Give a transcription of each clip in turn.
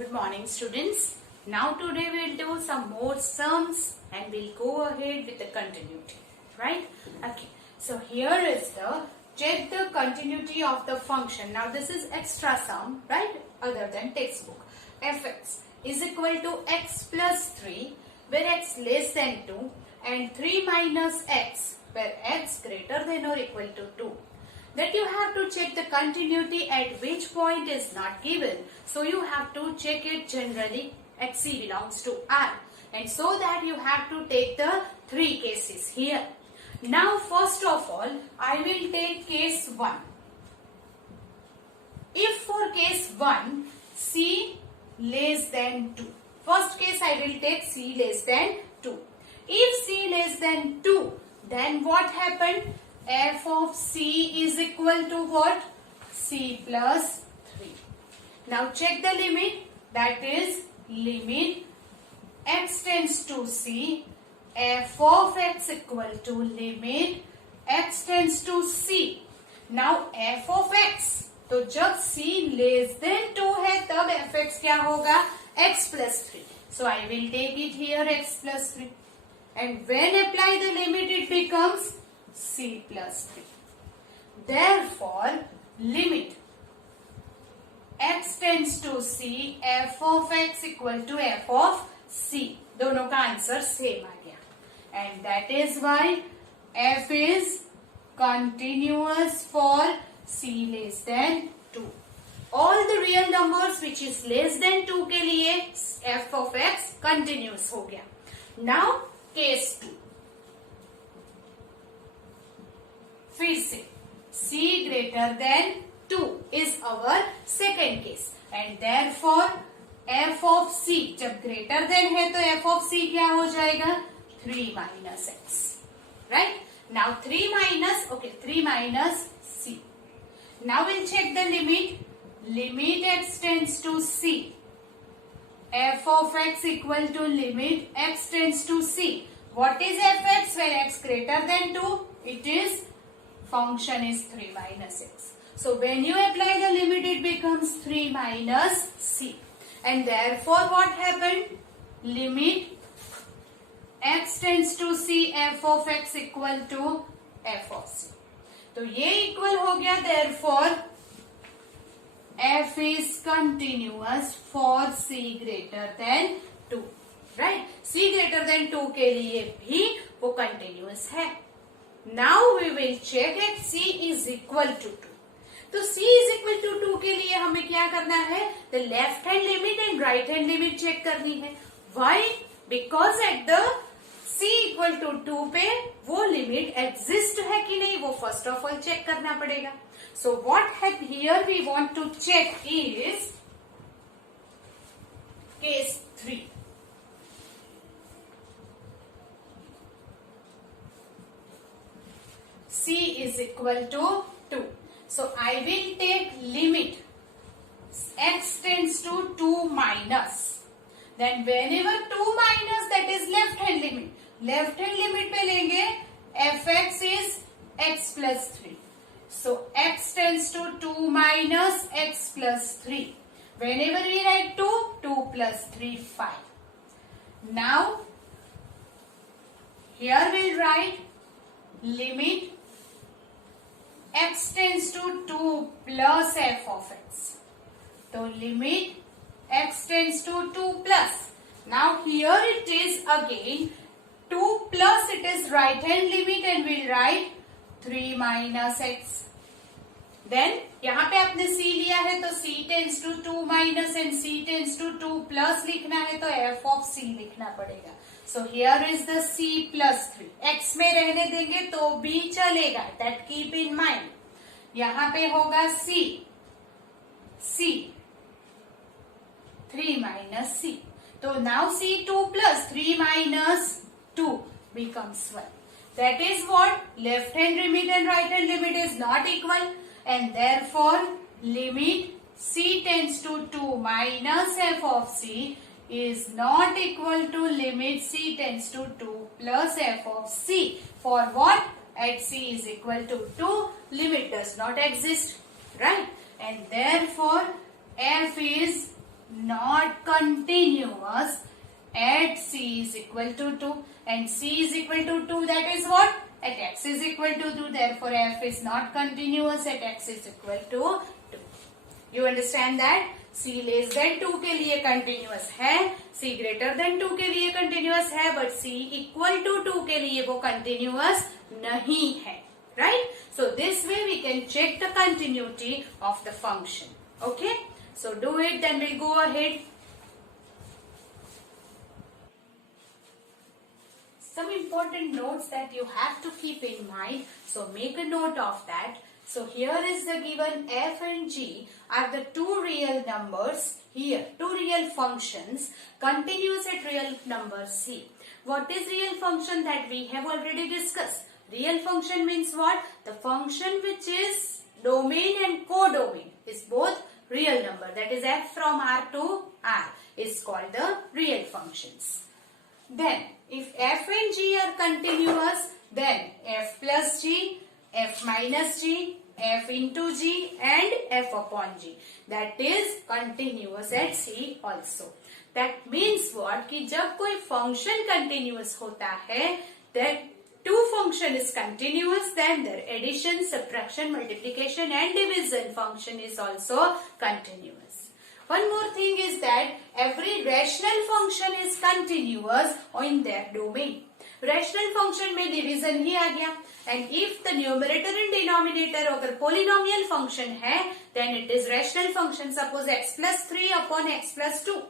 Good morning, students. Now today we'll do some more sums and we'll go ahead with the continuity, right? Okay. So here is the check the continuity of the function. Now this is extra sum, right? Other than textbook. Fx is equal to x plus 3 where x less than 2 and 3 minus x where x greater than or equal to 2. That you have to check the continuity at which point is not given. So you have to check it generally at C belongs to R. And so that you have to take the three cases here. Now first of all, I will take case 1. If for case 1, C less than 2. First case I will take C less than 2. If C less than 2, then what happened? F of C is equal to what? C plus 3. Now check the limit. That is limit x tends to C. F of x equal to limit x tends to C. Now f of x. तो जब C less than 2 है तब fx क्या होगा? X plus 3. So I will take it here x plus 3. And when apply the limit it becomes C plus 3. Therefore, limit x tends to C, f of x equal to f of C. दोनों का answer same आ गया. And that is why f is continuous for C less than 2. All the real numbers which is less than 2 के लिए f of x continuous हो गया. Now, case 2. फिर से C greater than 2 is our second case and therefore f of C जब greater than है तो f of C क्या हो जाएगा? 3 minus x, right? Now 3 minus C. Now we'll check the limit. Limit x tends to C. F of x equal to limit x tends to C. What is fx when x greater than 2? It is function is 3 minus x. So when you apply the limit it becomes 3 minus c. And therefore what happened? Limit x tends to c f of x equal to f of c. तो ये equal हो गया. Therefore f is continuous for c greater than 2. Right? c greater than 2 के लिए भी वो continuous है. Now we will check if C is equal to 2. तो C is equal to 2 के लिए हमें क्या करना है? The left hand limit and right hand limit check करनी है. Why? Because at the C equal to 2 पे वो limit exist है कि नहीं वो first of all check करना पड़ेगा. So what here we want to check is case 3. C is equal to 2. So I will take limit x tends to 2 minus. Then whenever 2 minus that is left hand limit. Left hand limit पे लेंगे fx is x plus 3. So x tends to 2 minus x plus 3. Whenever we write 2, 2 plus 3, 5. Now here we'll write limit x tends to 2 plus f of x. So limit x tends to 2 plus. Now here it is again 2 plus it is right hand limit and we'll write 3 minus x. Then यहाँ पे आपने c लिया है तो c tends to 2 minus and c tends to 2 plus लिखना है तो f of c लिखना पड़ेगा. So here is the c plus 3. x में रहने देंगे तो भी चलेगा. That keep in mind. यहाँ पे होगा c 3 minus c. तो now c 2 plus 3 minus 2 becomes 1. That is what? Left hand limit and right hand limit is not equal. And therefore limit c tends to 2 minus f of c is not equal to limit c tends to 2 plus f of c. For what? At c is equal to 2, limit does not exist, right? And therefore f is not continuous at c is equal to 2, and c is equal to 2, that is what? At x is equal to 2, therefore f is not continuous at x is equal to 2. You understand that? c less then 2 के लिए continuous है, c greater than 2 के लिए continuous है, but c equal to 2 के लिए वो continuous नहीं है, right? So this way we can check the continuity of the function. Okay? So do it, then we'll go ahead. Some important notes that you have to keep in mind, so make a note of that. So here is the given f and g are the two real numbers here, two real functions continuous at real number c. What is real function? That we have already discussed. Real function means what? The function which is domain and codomain is both real number, that is f from r to r is called the real functions. Then if f and g are continuous, then f plus g, f minus g, f into g and f upon g, that is continuous at c also. That means what? कि जब कोई function continuous होता है, then two function is continuous, then their addition, subtraction, multiplication and division function is also continuous. One more thing is that every rational function is continuous in their domain. Rational function में division ही आ गया, and if the numerator and denominator अगर polynomial function है, then it is rational function. Suppose x plus 3 upon x plus 2.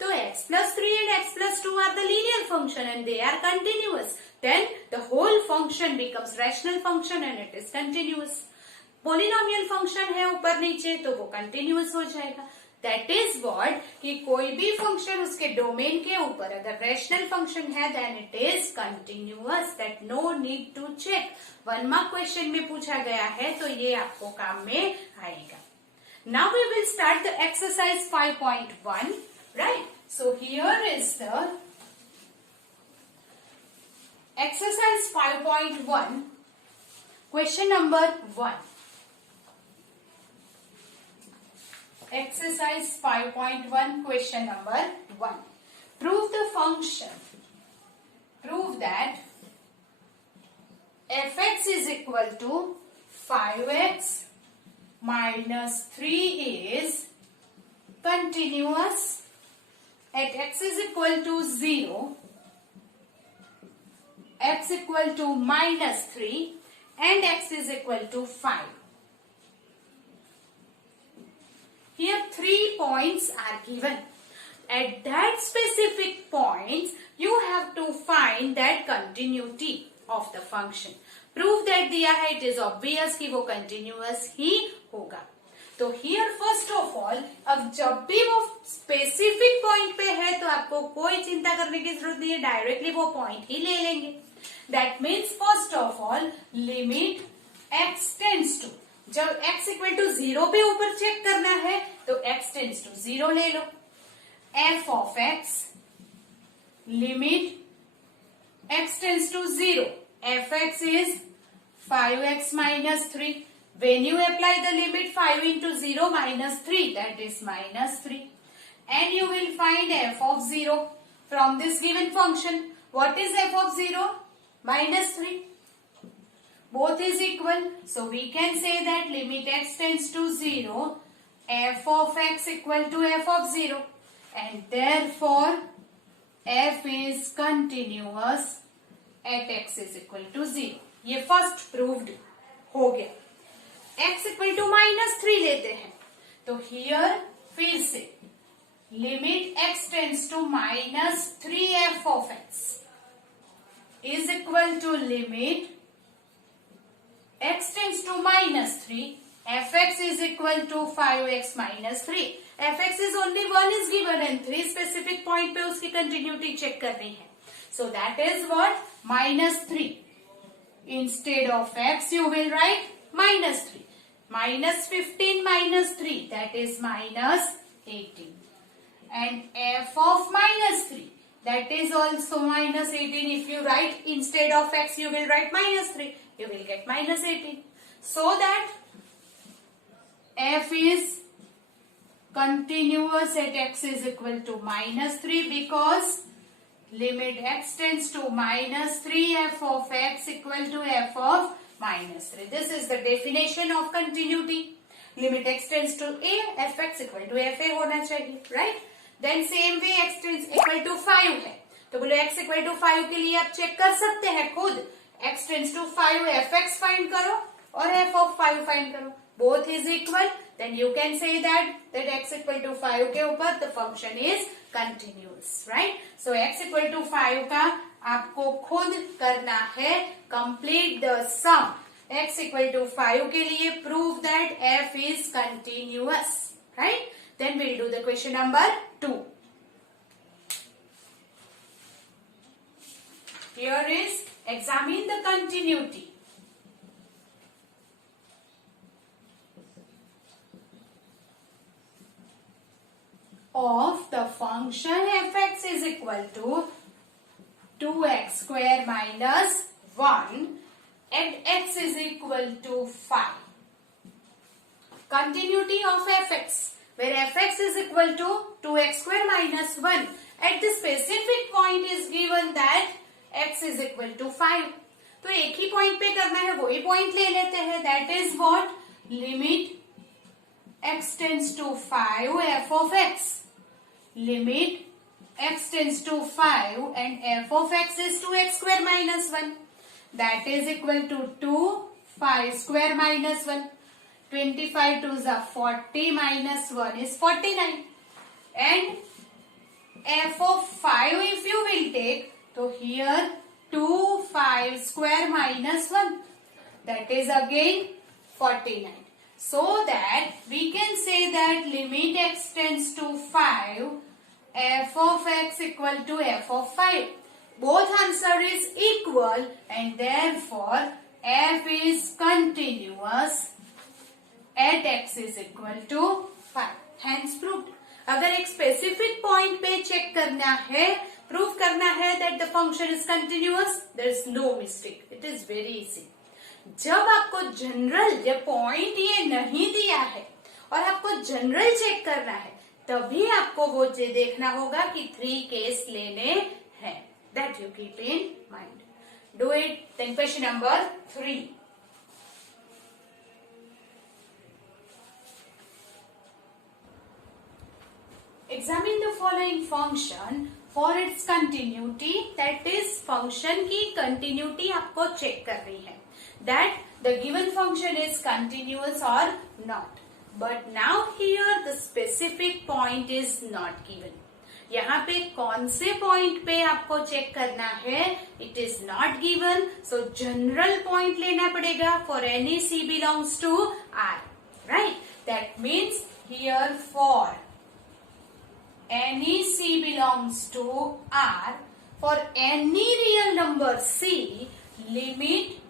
So x plus 3 and x plus 2 are the linear function and they are continuous. Then the whole function becomes rational function and it is continuous. Polynomial function है ऊपर नीचे तो वो continuous हो जाएगा. That is what कि कोई भी function उसके domain के ऊपर अगर rational function है then it is continuous. That no need to check. 1 mark question में पूछा गया है तो ये आपको काम में आएगा. Now we will start the exercise 5.1. Right? So here is the exercise 5.1, question number 1. Exercise 5.1, question number 1. Prove the function. Prove that fx is equal to 5x minus 3 is continuous at x is equal to 0, x equal to minus 3 and x is equal to 5. Here 3 points are given. At that specific points, you have to find that continuity of the function. Prove that दिया है, it is obvious कि वो continuous ही होगा. तो here first of all, अब जब भी वो specific point पे है तो आपको कोई चिंता करने की जरूरत नहीं है, डायरेक्टली वो point ही ले लेंगे. That means first of all, limit x tends to, जब x equal to 0 पे ऊपर चेक करना है तो x tends to 0 ले लो. f of x, limit x tends to 0, fx is 5x minus 3. When you apply the limit 5 into 0 minus 3, that is minus 3. And you will find f of 0 from this given function. What is f of 0? Minus 3. Both is equal. So we can say that limit x tends to 0, f of x equal to f of 0. And therefore, f is continuous at x is equal to 0. ये first proved हो गया. x equal to minus 3 लेते हैं तो here फिर से limit x tends to minus 3f of x is equal to limit x tends to minus 3, fx is equal to 5x minus 3. fx is only 1 is given and 3 specific point पे उसकी continuity check करनी है. So that is what? Minus 3. Instead of x you will write minus 3. Minus 15 minus 3, that is minus 18. And f of minus 3, that is also minus 18. If you write instead of x, you will write minus 3. You will get minus 18. So that f is continuous at x is equal to -3 because limit x tends to -3 f of x equal to f of -3. This is the definition of continuity. Limit x tends to a, f x equal to f a होना चाहिए, right? Then same way x tends equal to 5 है, तो बोलो x equal to 5 के लिए आप check कर सकते हैं खुद. x tends to 5 f x find करो और f of 5 फाइंड करो. Both is equal, then you can say that x equal to 5 के ऊपर the function is continuous, right? So x equal to 5 का आपको खुद करना है. Complete the sum. x equal to 5 के लिए prove that f is continuous, right? Then we'll do the question number 2. Here is examine the continuity. Of the function fx is equal to 2x square minus 1 and x is equal to 5. Continuity of fx, where fx is equal to 2x square minus 1. At the specific point is given that x is equal to 5. तो एक ही point पे करना है, वही point ले लेते हैं. That is what? Limit x tends to 5 f of x. Limit x tends to 5 and f of x is 2x square minus 1. That is equal to 2 5 square minus 1. 25 to the 40 minus 1 is 49. And f of 5 if you will take, so here 2 5 square minus 1. That is again 49. So that we can say that limit x tends to 5, f of x equal to f of 5. Both answer is equal and therefore f is continuous at x is equal to 5. Hence proved. अगर एक specific point पे check करना है, prove करना है that the function is continuous, there is no mistake. It is very easy. जब आपको general ये पॉइंट ये नहीं दिया है और आपको जनरल चेक करना है, तभी आपको वो देखना होगा कि 3 केस लेने हैं. That you keep in mind. Do it. Then question number 3. Examine the following function for its continuity. That is function की continuity आपको चेक करनी है. That the given function is continuous or not. But now here the specific point is not given. यहाँ पे कौन से point पे आपको चेक करना है? It is not given. So general point लेना पड़ेगा for any c belongs to R. Right? That means here for any c belongs to R, for any real number c, limit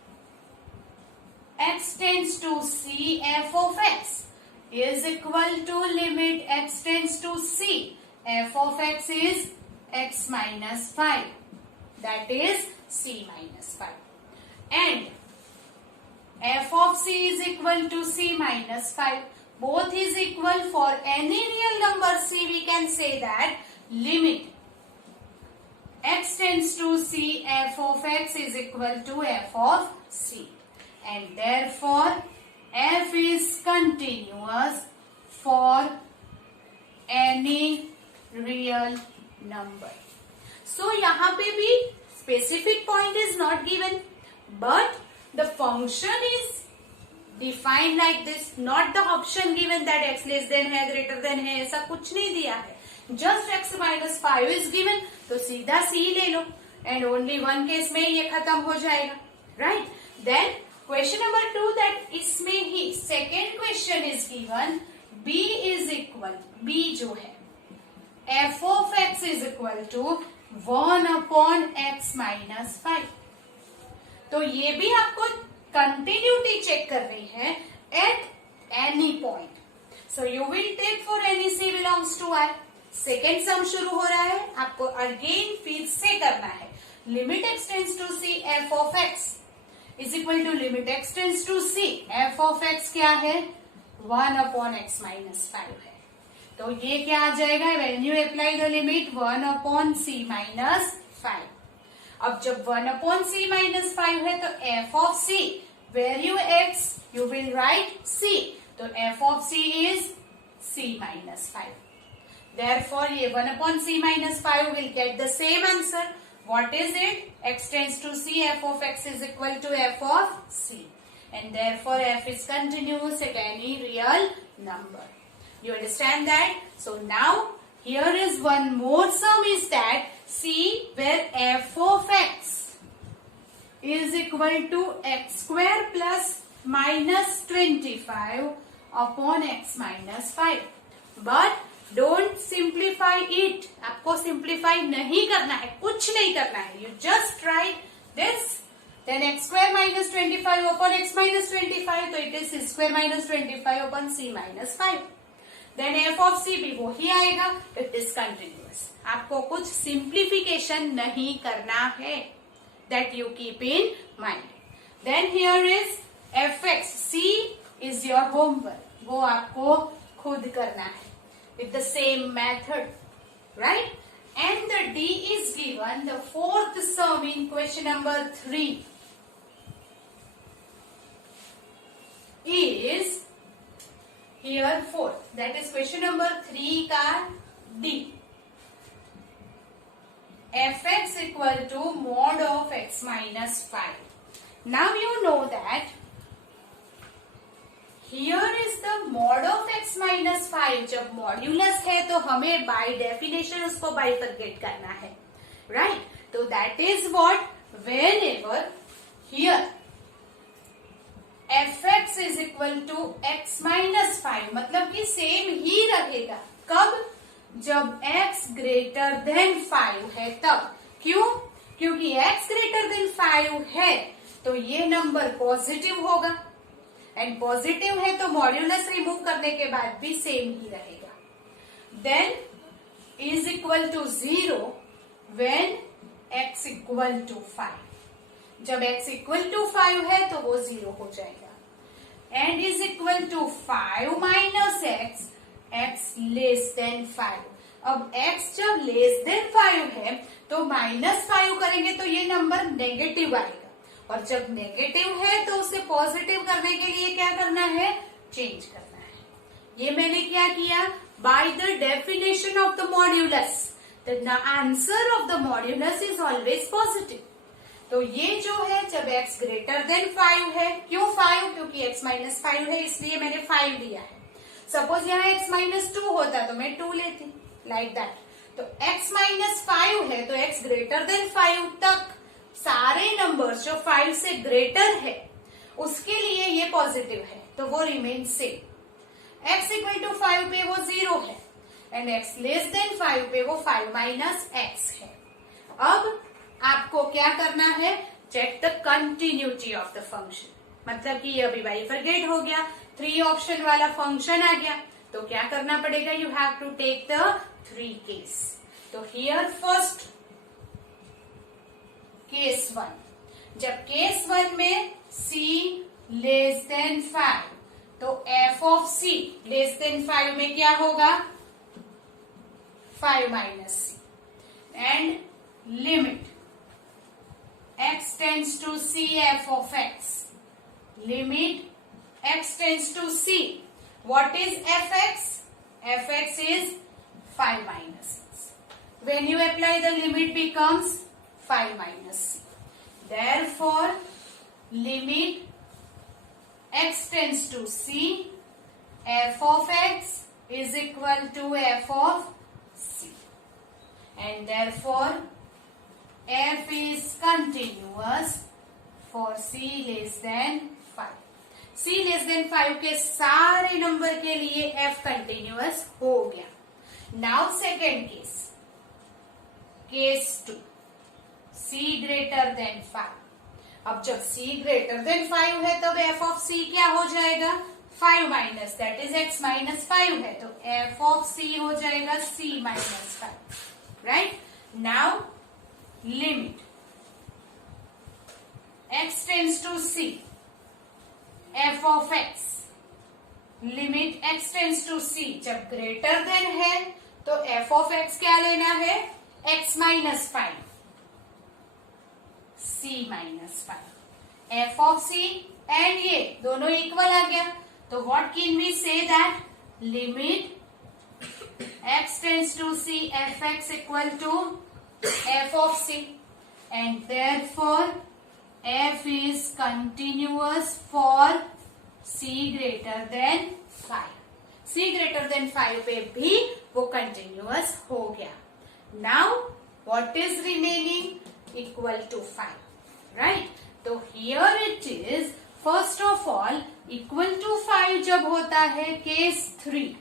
x tends to c f of x is equal to limit x tends to c f of x is x minus 5. That is c minus 5. And f of c is equal to c minus 5. Both is equal. For any real number c, we can say that limit x tends to c f of x is equal to f of c. And therefore, f is continuous for any real number. So, यहाँ पे भी specific point is not given, but the function is defined like this. Not the option given that x less than है, greater than है, ऐसा कुछ नहीं दिया है. Just x minus 5 is given, तो सीधा c ले लो and only one case में ये खत्म हो जाएगा. Right? Then question number 2, that इसमें ही second question is given b is equal, b जो है f of x is equal to 1 upon x minus 5. तो ये भी आपको कंटिन्यूटी चेक कर रही है at any point. So you will take for any c belongs to R. Second sum शुरू हो रहा है, आपको अगेन फिर से करना है. Limit x tends to c f of x is equal to limit x tends to c f of x क्या है? 1 upon x minus 5 है. तो ये क्या आ जाएगा, when you apply the limit 1/c-5। अब जब 1/c-5 है तो f of c, where you x, you will write c, तो f of c is c-5. Therefore, ये 1/c-5 will get the same answer. What is it? X tends to c, f of x is equal to f of c. And therefore, f is continuous at any real number. You understand that? So now, here is one more sum is that see where f of x is equal to x square plus minus 25 upon x minus 5. But don't simplify it. आपको simplify नहीं करना है, कुछ नहीं करना है. You just write this. Then x square minus 25 upon x minus 25. तो it is c square minus 25 upon c minus 5. Then f of c भी वही आएगा. It is continuous. आपको कुछ simplification नहीं करना है. That you keep in mind. Then here is fx. c is your homework. वो आपको खुद करना है. With the same method, right? And the D is given, the fourth sum in question number 3 is here fourth. That is question number 3 का D. Fx equal to mod of x minus 5. Now you know that here is the mod of x minus 5. जब modulus है तो हमें by definition उसको bifurcate करना है, right? तो that is what, whenever here fx is equal to x minus 5, मतलब कि सेम ही रहेगा. कब? जब x greater than 5 है तब. क्यों? क्योंकि x greater than 5 है तो ये नंबर पॉजिटिव होगा. एंड पॉजिटिव है तो मॉड्यूलस रिमूव करने के बाद भी सेम ही रहेगा. Then is equal to 0 when x equal to 5. जब x इक्वल टू 5 है तो वो 0 हो जाएगा. And is equal to 5 minus x less than 5. अब x जब लेस देन 5 है तो -5 करेंगे तो ये नंबर नेगेटिव आएगा. और जब नेगेटिव है तो उसे पॉजिटिव करने के लिए क्या करना है, चेंज करना है. ये मैंने क्या किया, by the definition of the modulus the answer of the modulus is always positive. तो ये जो है जब x ग्रेटर देन 5 है, क्यों 5? क्योंकि x माइनस 5 है इसलिए मैंने 5 लिया है. सपोज यहाँ x माइनस 2 होता तो मैं 2 लेती, लाइक दैट. तो x माइनस 5 है तो x ग्रेटर देन 5 तक सारे नंबर्स जो 5 से ग्रेटर है उसके लिए ये पॉजिटिव है तो वो remain same. x equal to 5 पे वो 0 है एंड x लेस देन 5 पे वो 5 माइनस x है. अब आपको क्या करना है, check the continuity of the function. मतलब कि ये अभी बाइफरकेट हो गया, 3 ऑप्शन वाला फंक्शन आ गया. तो क्या करना पड़ेगा, you have to take the 3 case. तो हियर फर्स्ट केस 1. जब केस 1 में c लेस देन 5 तो f of c less than 5 में क्या होगा, 5 minus c. And limit x tends to c f of x. Limit x tends to c. What is fx? fx is 5 minus 6. When you apply the limit becomes 5 minus c. Therefore, limit x tends to c, f of x is equal to f of c. And therefore, f is continuous for c less than 5. c less than 5 के सारे number के लिए f continuous हो गया. Now second case, case 2. c greater than 5. अब जब c greater than 5 है तब f of c क्या हो जाएगा, 5 minus, that is x minus 5 है तो f of c हो जाएगा c minus 5. Right? Now limit x tends to c, f of x limit x tends to c जब ग्रेटर देन है तो f ऑफ x क्या लेना है, x minus 5, c minus 5, f of c and ये दोनों इक्वल आ गया, तो what can we say that limit x tends to c fx equal to f of c and therefore f is continuous for c greater than 5. c greater than 5 पे भी वो continuous हो गया. Now what is remaining? Equal to 5, right? तो here it is, first of all equal to 5 जब होता है case 3,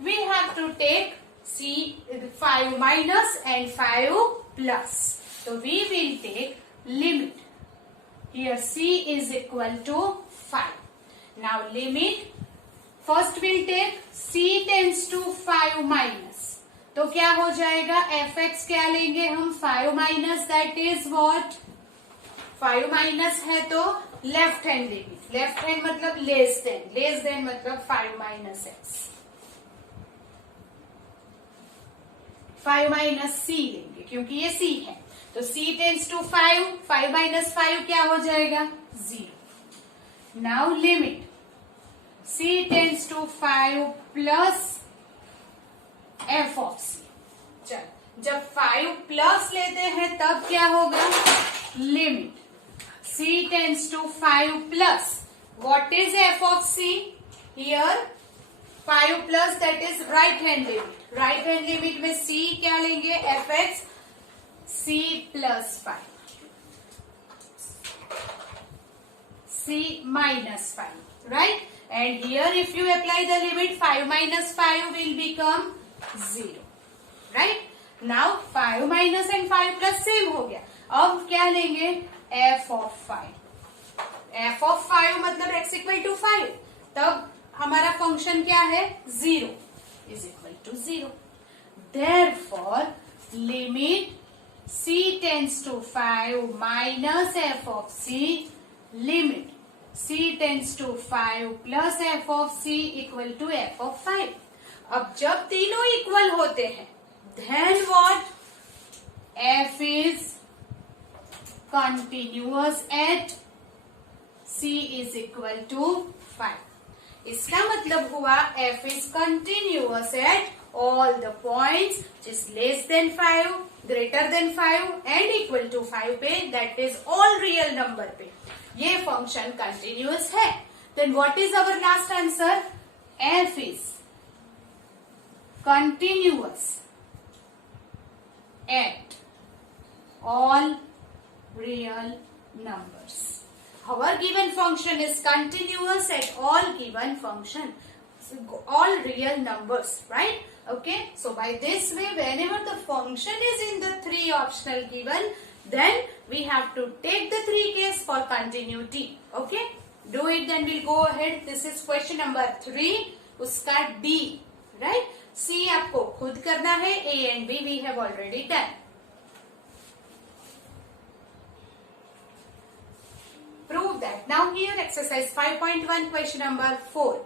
we have to take c 5 minus and 5 plus. So we will take limit. Here c is equal to 5. Now limit, first we'll take c tends to 5 minus. तो क्या हो जाएगा, fx क्या लेंगे हम, 5 minus, that is what, 5 minus है तो left hand limit, left hand मतलब लेस देन मतलब 5 minus x, 5 माइनस सी लेंगे क्योंकि ये सी है, तो c टेंस टू 5, 5 माइनस 5 क्या हो जाएगा, 0. Now limit c tends to 5 plus f of c. चल जब 5 प्लस लेते हैं तब क्या होगा, limit c tends to 5 plus, what is f of c, here 5 plus, that is right hand limit. Right hand limit में c क्या लेंगे, fx, c plus 5, c minus 5, right? And here if you apply the limit 5 minus 5 will become 0, right? Now 5 minus and 5 plus same हो गया. अब क्या लेंगे, f of 5. f of 5 मतलब x equal to 5, तब हमारा फंक्शन क्या है, 0 is equal to 0. Therefore, limit c tends to 5 minus f of c, limit c tends to 5 plus f of c equal to f of 5. अब जब तीनों equal होते हैं, then what? f is continuous at c is equal to 5. इसका मतलब हुआ f is continuous at all the points which is less than 5, greater than 5 and equal to 5 पे, that is all real number पे ये function continuous है. Then what is our last answer? f is continuous at all real numbers. Our given function is continuous at all given function, all real numbers, right? Okay, so by this way, whenever the function is in the 3 optional given, then we have to take the 3 case for continuity. Okay, do it, then we'll go ahead. This is question number 3, उसका D, right? C आपको खुद करना है, A and B we have already done. Prove that. Now here exercise 5.1 question number 4.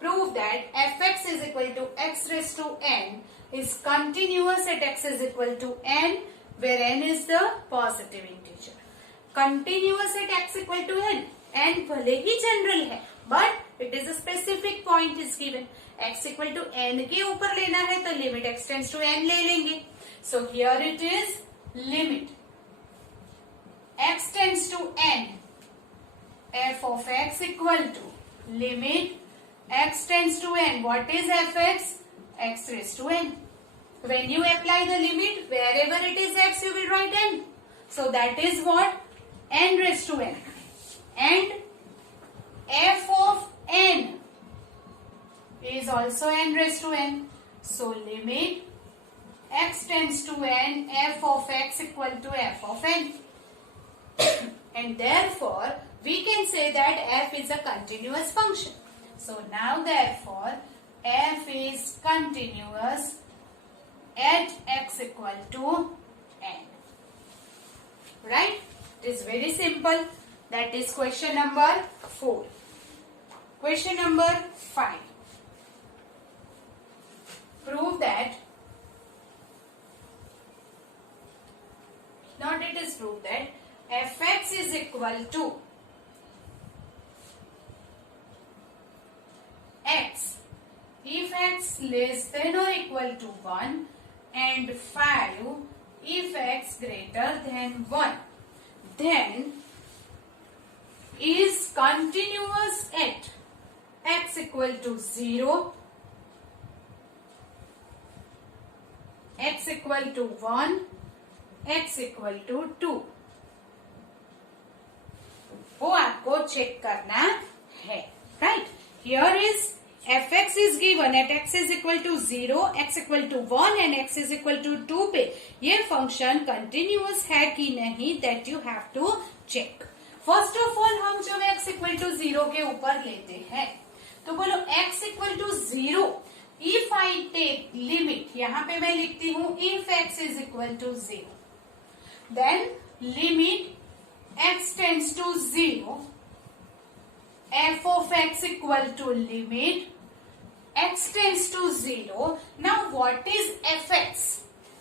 Prove that fx is equal to x raised to n is continuous at x is equal to n, where n is the positive integer. Continuous at x equal to n. n भले ही general है, but it is a specific point is given. x equal to n के ऊपर लेना है तो limit x tends to n ले लेंगे. So here it is limit x tends to n, f of x equal to limit x tends to n. What is fx? x raised to n. When you apply the limit, wherever it is x, you will write n. So that is what? N raised to n. And f of n is also n raised to n. So limit x tends to n, f of x equal to f of n. And therefore, we can say that f is a continuous function. So now therefore, f is continuous at x equal to n. Right? It is very simple. That is question number 4. Question number 5. Prove that, not it is prove that fx is equal to x if x less than or equal to 1 and 5 if x greater than 1, then is continuous at x equal to 0, x equal to 1, x equal to 2. वो आपको check करना है, right? Here is fx is given at x is equal to 0, x equal to 1 and x is equal to 2 पे ये function continuous है कि नहीं, that you have to check. First of all हम जब x इक्वल टू 0 के ऊपर लेते हैं तो बोलो x equal to 0 if I take limit, यहाँ पे मैं लिखती हूँ if x is equal to 0, then limit x tends to 0 f of x equal to limit x tends to 0. Now what is fx?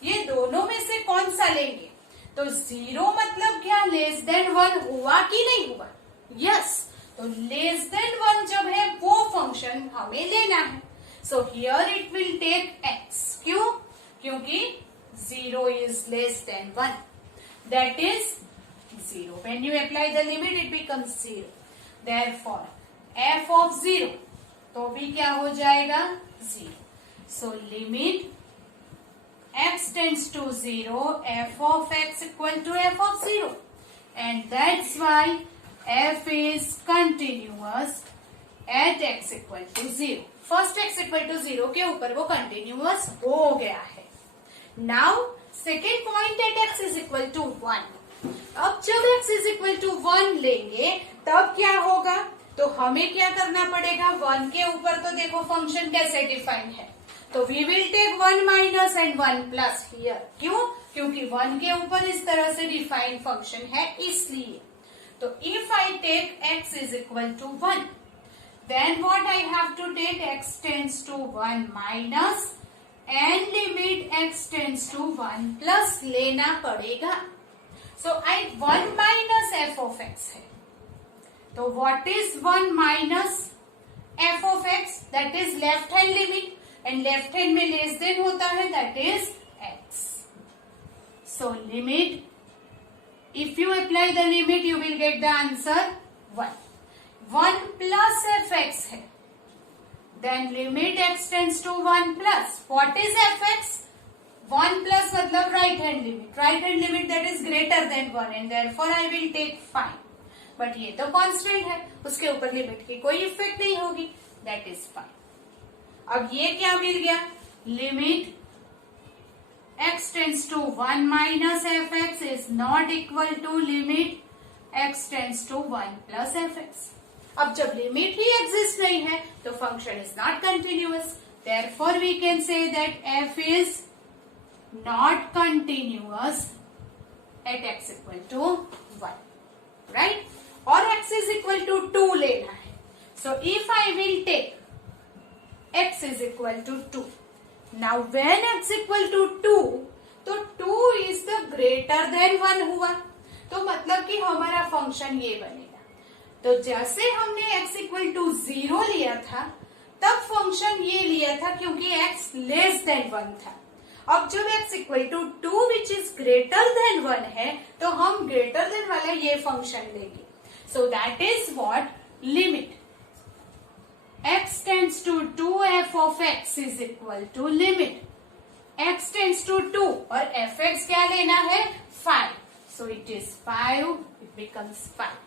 ये दोनों में से कौन सा लेंगे? तो 0 मतलब क्या, लेस देन 1 हुआ कि नहीं हुआ? यस. तो लेस देन 1 जब है वो फंक्शन हमें लेना है. So here it will take x. क्यों? क्योंकि 0 is less than 1. That is 0. When you apply the limit it becomes 0. Therefore f of 0 तो भी क्या हो जाएगा, 0. So limit x tends to 0 f of x equal to f of 0, and that's why f is continuous at x equal to 0. First x equal to 0 के ऊपर वो continuous हो गया है. Now second point at x is equal to 1. अब जब x is equal to 1 लेंगे तब क्या होगा, तो हमें क्या करना पड़ेगा, 1 के ऊपर तो देखो फंक्शन कैसे डिफाइंड है, तो we will take 1 minus and 1 plus here. क्यों? क्योंकि 1 के ऊपर इस तरह से डिफाइंड फंक्शन है इसलिए. तो if I take x is equal to 1, then what I have to take, x tends to 1 minus and limit x tends to 1 plus लेना पड़ेगा. So I 1 minus f of x है, तो what is 1 minus f of x? That is left hand limit, and left hand में less than होता है, that is x. So limit, if you apply the limit you will get the answer 1. 1 plus fx है, then limit x tends to 1 plus. What is fx? 1 plus मतलब right hand limit. Right hand limit that is greater than 1 and therefore I will take 5. But ये तो constant है, उसके ऊपर limit की कोई effect नहीं होगी, दैट इज 5. अब ये क्या मिल गया, limit x tends to 1 minus F X is not equal to limit x tends to 1 plus F X. अब जब लिमिट ही एग्जिस्ट नहीं है तो function is not continuous, therefore we can say that f is not continuous at x equal to 1, right? और x is equal to 2 लेना है. So if I will take x is equal to 2. Now when x equal to 2, तो 2 is the greater than 1 हुआ, तो मतलब कि हमारा function ये बनेगा. तो जैसे हमने x equal to 0 लिया था तब फंक्शन ये लिया था क्योंकि x लेस देन 1 था. अब जब x equal to 2 which is greater than 1 है तो हम ग्रेटर देन वाला ये फंक्शन लेंगे. So that is what, limit x tends to 2 f of x is equal to limit x tends to 2 और fx क्या लेना है, 5. So it is 5, it becomes 5.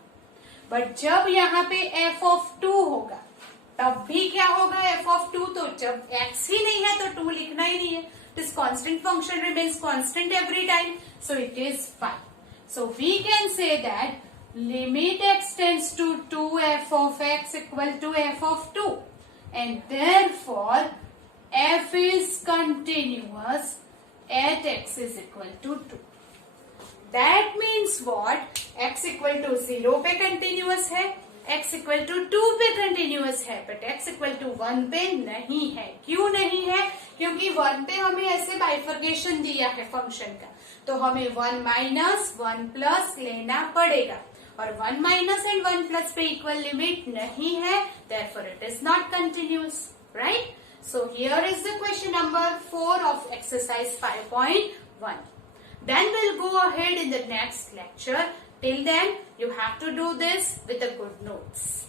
But जब यहाँ पे f ऑफ 2 होगा तब भी क्या होगा, f ऑफ 2, तो जब x ही नहीं है तो 2 लिखना ही नहीं है. This constant function remains constant every time, so it is 5. So we can say that limit x tends to 2f of x equal to f of 2, and therefore f is continuous at x is equal to 2. That means what, x equal to 0 पे continuous है x equal to 2 पे continuous है, but x equal to 1 पे नहीं है। क्यों नहीं है? क्योंकि 1 पे हमें ऐसे बाइफर्केशन दिया है फंक्शन का, तो हमें 1 माइनस 1 प्लस लेना पड़ेगा, और 1 माइनस एंड 1 प्लस पे इक्वल लिमिट नहीं है, therefore it is not continuous, right? So here is the question number 4 of exercise 5.1. Then we'll go ahead in the next lecture. Till then, you have to do this with the good notes.